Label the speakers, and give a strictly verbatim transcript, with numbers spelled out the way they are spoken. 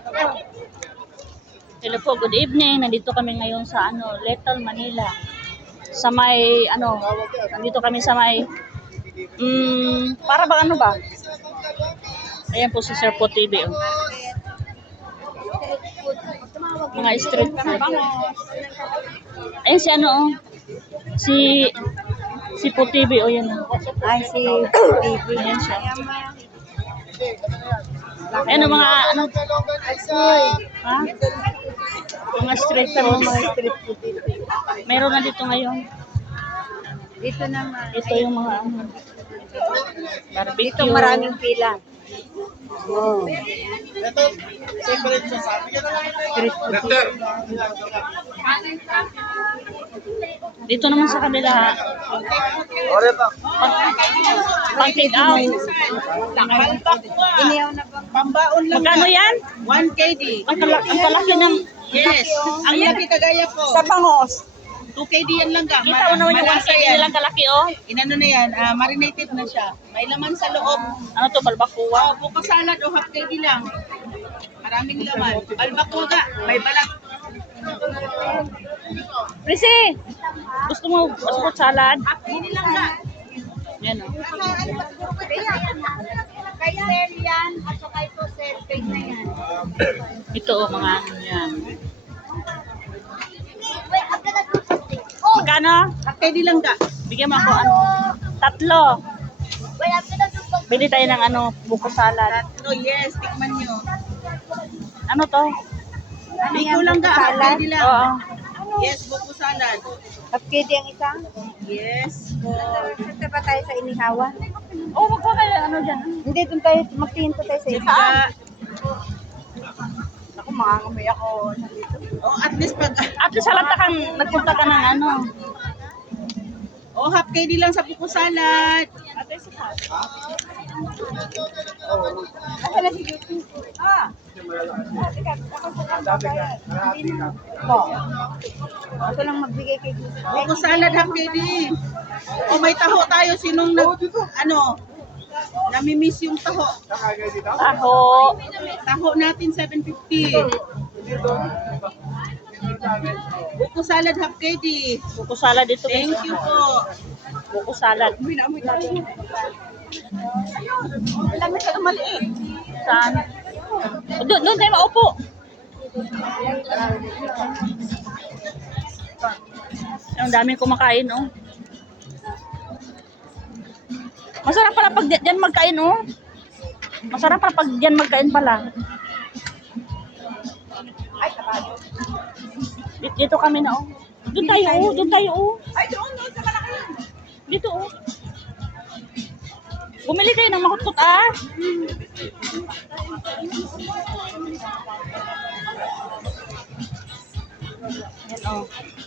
Speaker 1: Hello po, good evening. Nandito kami ngayon sa ano, Little Manila. Sa may ano, nandito kami sa may mm, para ba ano ba? Ayan po si Sir Po T V. Oh. Mga street food. Ayan si ano oh. Si si Po T V oh yan.
Speaker 2: Ay, si T V.
Speaker 1: Ayan siya. Ayan ang mga ano. Ha? Mga street food.
Speaker 2: Mga street food dito.
Speaker 1: Meron na dito ngayon.
Speaker 2: Dito naman.
Speaker 1: Ito yung mga ano. Barbecue.
Speaker 2: Dito maraming pila. Oh.
Speaker 3: Ito, separate siya sa akin.
Speaker 2: Street food.
Speaker 1: Dito naman sa kanila ha.
Speaker 3: Ore pa.
Speaker 1: Pang take out.
Speaker 2: Iniyaw na bang
Speaker 4: Pambaon lang.
Speaker 1: Magkano yan?
Speaker 4: one K D.
Speaker 1: Ang, kala- ang kalaki ng...
Speaker 4: Yes. Ang laki kagaya ko.
Speaker 2: sa bangos?
Speaker 4: two K D yan lang ka.
Speaker 1: Kita mo naman yung one
Speaker 4: Malasa
Speaker 1: K G
Speaker 4: yan.
Speaker 1: nilang kalaki oh.
Speaker 4: Inano na yan, ah, marinated na siya. May laman sa loob.
Speaker 1: Ano to, balbakuwa?
Speaker 4: Oh, buko salad o half K D lang. Maraming laman. Albacoa ga, may balat.
Speaker 1: Prisi! Gusto mo fruit salad?
Speaker 4: Half K D lang ga.
Speaker 1: Yan oh.
Speaker 2: Kay sir yan, at saka ito sir, kay na yan.
Speaker 1: Ito oh, mga ano yan. Magkano?
Speaker 4: Half K D lang ga.
Speaker 1: Bigyan mo ako ano. Tatlo. Bili tayo ng ano, buko salad.
Speaker 4: No, yes, tikman nyo.
Speaker 1: Ano to?
Speaker 2: Ano
Speaker 4: Ito
Speaker 2: yan,
Speaker 4: lang ga, half K
Speaker 2: salad?
Speaker 4: D lang.
Speaker 1: Oo.
Speaker 4: Yes, buko salad.
Speaker 2: Half K D ang isa?
Speaker 4: Yes. Po.
Speaker 2: Saan ba tayo sa inihawan?
Speaker 1: Oh, magkano kayo ano dyan?
Speaker 2: Hindi, doon tayo, magtinto tayo sa
Speaker 4: Sige
Speaker 2: inihawan.
Speaker 4: ga.
Speaker 2: Ako, makangamay ako nandito.
Speaker 4: Oh, at least pag...
Speaker 1: At least halata kang nagpunta ka ng ano.
Speaker 4: Oh, half K D lang sa buko salad.
Speaker 2: Asa na si Juti? Ah! Ah, teka, ako sa kanya. Hindi na. Bo. Ako lang magbigay kay Juti.
Speaker 4: Buko salad half K D. Oh, may taho tayo. Sinong nag... Ano? Namimiss yung taho.
Speaker 1: Taho.
Speaker 4: Taho natin seven fifty. Buko salad half K D.
Speaker 1: Buko salad dito.
Speaker 4: Thank you po.
Speaker 1: Buko salad.
Speaker 4: Alam mo ka maliit.
Speaker 1: Saan? Doon, doon tayo maupo. Ang daming kumakain, oh. Masarap pala pag di- diyan magkain, oh. Masarap pala pag diyan magkain pala. Dito, dito kami na, oh. Doon tayo, oh. Doon tayo, oh.
Speaker 4: Ay, doon, doon sa malaki.
Speaker 1: Dito, oh. Bumili kayo ng makutkot, ah. Yan, oh.